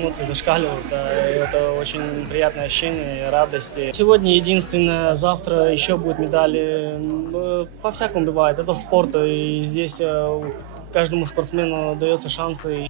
эмоции зашкаливают. Да, и это очень приятное ощущение, радости. Сегодня единственное, завтра еще будут медали. По-всякому бывает. Это спорт, и здесь каждому спортсмену дается шансы.